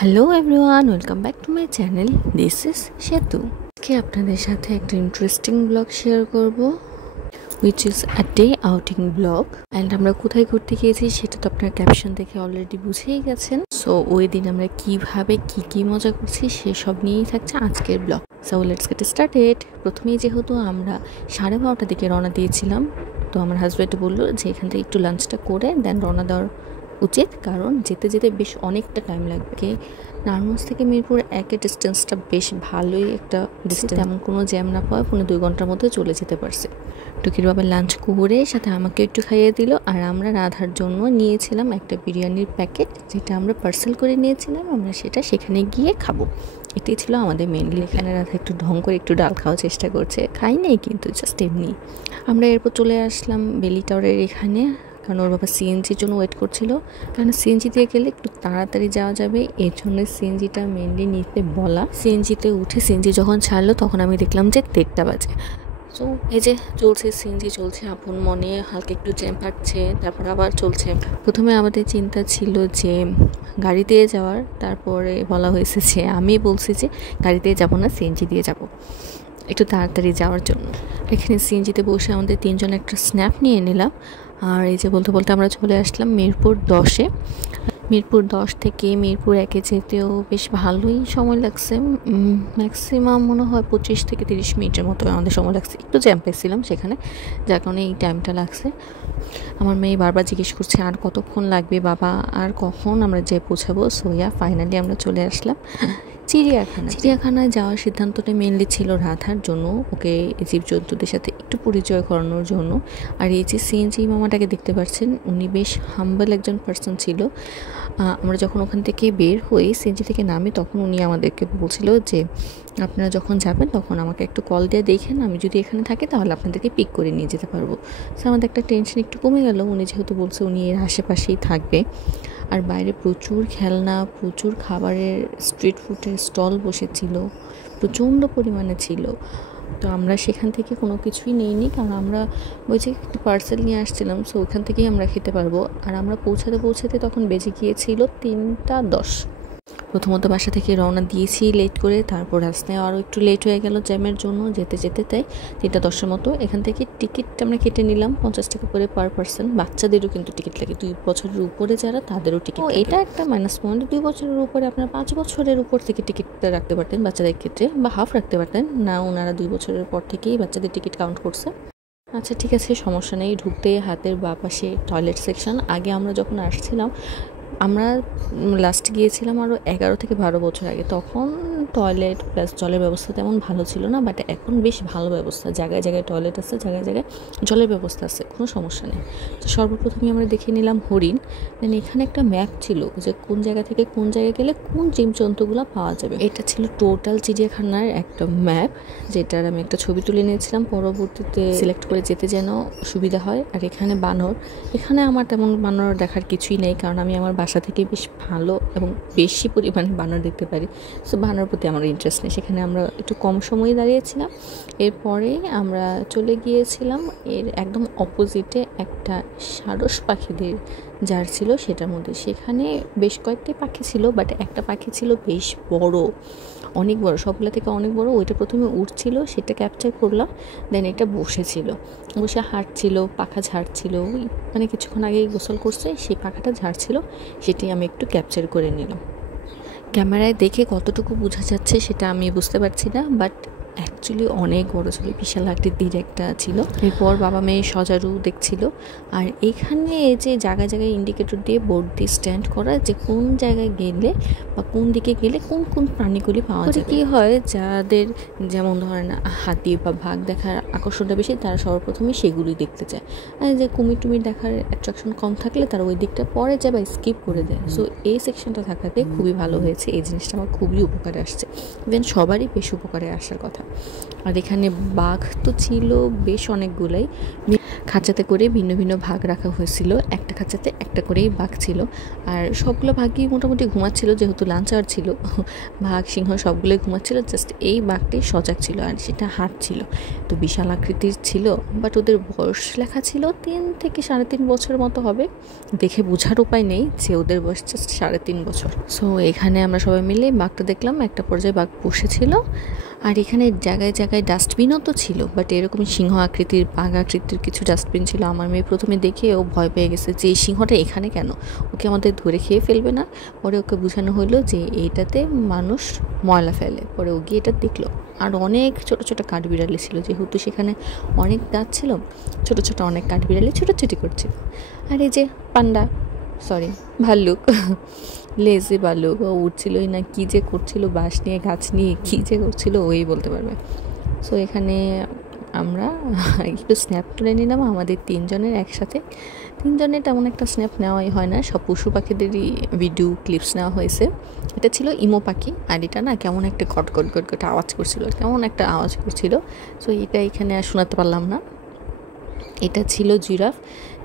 Hello everyone, welcome back to my channel. This is সেতু। আজকে আপনাদের সাথে একটা ইন্টারেস্টিং ব্লগ শেয়ার করব, which is a day outing blog. And আমরা কোথায় ঘুরতে গিয়েছি সেটা তো আপনার ক্যাপশন দেখে অলরেডি বুঝেই গেছেন। সো ওই দিন আমরা কিভাবে কি মজা করছি সেসব নিয়েই থাকছে আজকের blog. So let's get started. প্রথমেই যেহেতু আমরা 12:30টার দিকে রওনা দিয়েছিলাম, তো আমার হাজব্যান্ড বললো যে এখান থেকে একটু লাঞ্চটা করে দেন রওনা দেওয়ার উচিত, কারণ যেতে যেতে বেশ অনেকটা টাইম লাগবে। নারায়ণগঞ্জ থেকে মিরপুর একের ডিস্টেন্সটা বেশ ভালোই একটা ডিস্টেন্স, তেমন কোনো জ্যাম না পাওয়া 2.5 ঘন্টার মধ্যে চলে যেতে পারছে। টুকির বাবা লাঞ্চ করে সাথে আমাকে একটু খাইয়ে দিল, আর আমরা রাধার জন্য নিয়েছিলাম একটা বিরিয়ানির প্যাকেট, যেটা আমরা পার্সেল করে নিয়েছিলাম। আমরা সেটা সেখানে গিয়ে খাবো, এটাই ছিল আমাদের মেনলি। এখানে রাধা একটু ঢং করে একটু ডাল খাওয়ার চেষ্টা করছে, খাই নাই কিন্তু জাস্ট এমনি। আমরা এরপর চলে আসলাম বেলি টাওয়ারের এখানে, কারণ ওর বাবা সিএনজির জন্য ওয়েট করছিল। কারণ সিএনজি দিয়ে গেলে একটু তাড়াতাড়ি যাওয়া যাবে, এই জন্য সিএনজিটা মেনলি নিতে বলা। সিএনজিতে উঠে সিএনজি যখন ছাড়লো তখন আমি দেখলাম যে 1:30 বাজে। সো এই যে চলছে, সিএনজি চলছে আপন মনে, হালকা একটু জ্যাম পাচ্ছে, তারপর আবার চলছে। প্রথমে আমাদের চিন্তা ছিল যে গাড়ি দিয়ে যাওয়ার, তারপরে বলা হয়েছে যে আমি বলছি যে গাড়ি দিয়ে যাবো না, সিএনজি দিয়ে যাব একটু তাড়াতাড়ি যাওয়ার জন্য। এখানে সিএনজিতে বসে আমাদের 3 জন একটা স্ন্যাপ নিয়ে নিলাম। আর এই যে বলতে বলতে আমরা চলে আসলাম মিরপুর 10-এ। মিরপুর 10 থেকে মিরপুর 1-এ যেতেও বেশ ভালোই সময় লাগছে। ম্যাক্সিমাম মনে হয় 25 থেকে 30 মিনিটের মতো আমাদের সময় লাগছে। একটু জ্যাম পেয়েছিলাম সেখানে, যার কারণে এই টাইমটা লাগছে। আমার মেয়ে বারবার জিজ্ঞেস করছে আর কতক্ষণ লাগবে বাবা, আর কখন আমরা যেয়ে পৌঁছাবো। সোয়া ফাইনালি আমরা চলে আসলাম চিড়িয়াখানায় যাওয়ার সিদ্ধান্তটা মেনলি ছিল রাধার জন্য, ওকে জীবজন্তুদের সাথে একটু পরিচয় করানোর জন্য। আর এই যে সিএনজি মামাটাকে দেখতে পাচ্ছেন, উনি বেশ হাম্বল একজন পার্সন ছিল। আমরা যখন ওখান থেকে বের হই, সিএনজি থেকে নামি, তখন উনি আমাদেরকে বলছিল যে আপনারা যখন যাবেন তখন আমাকে একটু কল দিয়ে দেখেন, আমি যদি এখানে থাকি তাহলে আপনাদেরকে পিক করে নিয়ে যেতে পারবো। সো আমাদের একটা টেনশন একটু কমে গেল, উনি যেহেতু বলছে উনি এর আশেপাশেই থাকবে। আর বাইরে প্রচুর খেলনা, প্রচুর খাবারের স্ট্রিট ফুডের স্টল বসেছিল, প্রচণ্ড পরিমাণে ছিল। তো আমরা সেখান থেকে কোনো কিছুই নিইনি, কারণ আমরা ওই যে পার্সেল নিয়ে আসছিলাম, সো ওইখান থেকেই আমরা খেতে পারবো। আর আমরা পৌঁছাতে তখন বেজে গিয়েছিল 3:10। প্রথমত বাসা থেকে রওনা দিয়েছি লেট করে, তারপর রাস্তায় আরও একটু লেট হয়ে গেল জ্যামের জন্য যেতে তাই 3:10-এর মতো। এখান থেকে টিকিট আমরা কেটে নিলাম 50 টাকা করে পার পার্সন। বাচ্চাদেরও কিন্তু টিকিট লাগে, 2 বছরের উপরে যারা তাদেরও টিকিট। এটা একটা মাইনাস পয়েন্ট, 2 বছরের উপরে আপনারা 5 বছরের উপর থেকে টিকিটটা রাখতে পারতেন বাচ্চাদের ক্ষেত্রে, বা হাফ রাখতে পারতেন না, ওনারা 2 বছরের পর থেকেই বাচ্চাদের টিকিট কাউন্ট করছে। আচ্ছা ঠিক আছে, সমস্যা নেই। ঢুকতে হাতের বাঁ পাশে টয়লেট সেকশন। আগে আমরা যখন আসছিলাম, আমরা লাস্ট গিয়েছিলাম আরও 11 থেকে 12 বছর আগে, তখন টয়লেট প্লাস জলের ব্যবস্থা তেমন ভালো ছিল না, বাট এখন বেশ ভালো ব্যবস্থা, জায়গায় জায়গায় টয়লেট আছে, জায়গায় জায়গায় জলের ব্যবস্থা আছে, কোনো সমস্যা নেই। তো সর্বপ্রথমে আমরা দেখে নিলাম হরিণ। দেন এখানে একটা ম্যাপ ছিল যে কোন জায়গা থেকে কোন জায়গায় গেলে কোন জীবজন্তুগুলো পাওয়া যাবে। এটা ছিল টোটাল চিড়িয়াখানার একটা ম্যাপ, যেটার আমি একটা ছবি তুলে নিয়েছিলাম, পরবর্তীতে সিলেক্ট করে যেতে যেন সুবিধা হয়। আর এখানে বানর, এখানে আমার তেমন বানর দেখার কিছুই নেই, কারণ আমি আমার বাসা থেকে বেশ ভালো এবং বেশি পরিমাণে বানর দেখতে পারি। সো বানর প্রতি আমার ইন্টারেস্ট নেই। সেখানে আমরা একটু কম সময়ে দাঁড়িয়েছিলাম। এরপরে আমরা চলে গিয়েছিলাম এর একদম অপোজিটে একটা সারস পাখিদের যার ছিল সেটার মধ্যে। সেখানে বেশ কয়েকটি পাখি ছিল, বাট একটা পাখি ছিল বেশ বড়, অনেক বড়, সবগুলো থেকে অনেক বড়। ওইটা প্রথমে উঠছিল, সেটা ক্যাপচার করলাম। দেন এটা বসে হাঁটছিল, পাখা ঝাড়ছিল, মানে কিছুক্ষণ আগেই গোসল করছে, সেই পাখাটা ঝাড়ছিল, সেটাই আমি একটু ক্যাপচার করে নিলাম। ক্যামেরায় দেখে কতটুকু বোঝা যাচ্ছে সেটা আমি বুঝতে পারছি না, বাট অ্যাকচুয়ালি অনেক বড় ছিল, বিশাল আকৃতির একটা ছিল। এরপর বাবা মেয়ে সজারু দেখছিল। আর এখানে এই যে জায়গায় জায়গায় ইন্ডিকেটর দিয়ে বোর্ড দিয়ে স্ট্যান্ড করা, যে কোন জায়গায় গেলে বা কোন দিকে গেলে কোন কোন প্রাণীগুলি পাওয়া যায়। কি হয়, যাদের যেমন ধরেন হাতি বা বাঘ দেখার আকর্ষণটা বেশি, তারা সর্বপ্রথমে সেগুলি দেখতে চায়। আর যে কুমির টুমির দেখার অ্যাট্রাকশন কম থাকলে তারা ওই দিকটা পরে যায় বা স্কিপ করে দেয়। সো এই সেকশনটা থাকাতে খুবই ভালো হয়েছে, এই জিনিসটা আমার খুবই উপকারে আসছে, ইভেন সবারই বেশ উপকারে আসার কথা। আর এখানে বাঘ তো ছিল বেশ অনেকগুলাই, খাঁচাতে করে ভিন্ন ভিন্ন ভাগ রাখা হয়েছিল, একটা খাঁচাতে একটা করেই বাঘ ছিল। আর সবগুলো বাঘই মোটামুটি ঘুমাচ্ছিল, যেহেতু লাঞ্চ আওয়ার ছিল। বাঘ সিংহ সবগুলোই ঘুমাচ্ছিল, জাস্ট এই বাঘটি সজাগ ছিল আর সেটা হাঁটছিল। তো বিশাল আকৃতির ছিল, বাট ওদের বয়স লেখা ছিল 3 থেকে 3.5 বছর মতো হবে। দেখে বোঝার উপায় নেই যে ওদের বয়স জাস্ট 3.5 বছর। সো এখানে আমরা সবাই মিলে বাঘটা দেখলাম, একটা পর্যায়ে বাঘ বসেছিল। আর এখানে জায়গায় জায়গায় ডাস্টবিনও তো ছিল, বাট এরকম সিংহ আকৃতির বাঘ আকৃতির কিছু ডাস্টবিন ছিল। আমার মেয়ে প্রথমে দেখে ও ভয় পেয়ে গেছে যে এই সিংহটা এখানে কেন, ওকে আমাদের ধরে খেয়ে ফেলবে না। পরে ওকে বোঝানো হলো যে এইটাতে মানুষ ময়লা ফেলে। পরে ও গিয়ে এটা দেখলো। আর অনেক ছোট ছোট কাঠবিড়ালি ছিল, যেহেতু সেখানে অনেক গাছ ছিল, ছোট ছোট অনেক কাঠবিড়ালি ছোটাছুটি করছিল। আর এই যে পান্ডা, সরি ভাল্লুক, লেজি ভাল্লুক, ও উঠছিলই না, কী যে করছিল, বাঁশ নিয়ে গাছ নিয়ে কী যে করছিল ওই বলতে পারবে। সো এখানে আমরা একটু স্ন্যাপ তুলে নিলাম আমাদের 3 জনের একসাথে। 3 জনের তেমন একটা স্ন্যাপ নেওয়াই হয় না, সব পশু পাখিদেরই ভিডিও ক্লিপস নেওয়া হয়েছে। এটা ছিল ইমো পাখি, আর এটা না কেমন একটা গট গট গট গট আওয়াজ করছিল, কেমন একটা আওয়াজ করছিল। সো এটা এখানে আর শোনাতে পারলাম না। এটা ছিল জিরাফ।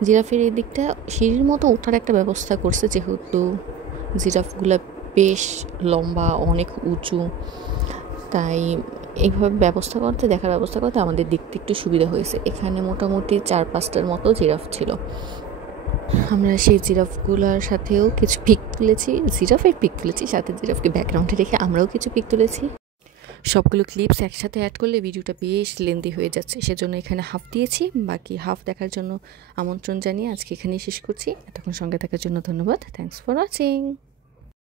জিরাফের এই দিকটা সিঁড়ির মতো ওঠার একটা ব্যবস্থা করছে, যেহেতু জিরাফগুলো বেশ লম্বা, অনেক উঁচু, তাই এইভাবে দেখার ব্যবস্থা করতে আমাদের দেখতে একটু সুবিধা হয়েছে। এখানে মোটামুটি 4-5টার মতো জিরাফ ছিল। আমরা সেই জিরাফগুলোর সাথেও কিছু পিক তুলেছি, জিরাফের পিক তুলেছি, সাথে জিরাফকে ব্যাকগ্রাউন্ডে রেখে আমরাও কিছু পিক তুলেছি। সবগুলো ক্লিপস একসাথে অ্যাড করলে ভিডিওটা বেশ লেন্দি হয়ে যাচ্ছে, সেজন্য এখানে হাফ দিয়েছি। বাকি হাফ দেখার জন্য আমন্ত্রণ জানিয়ে আজকে এখানেই শেষ করছি। এতক্ষণ সঙ্গে থাকার জন্য ধন্যবাদ। Thanks for watching.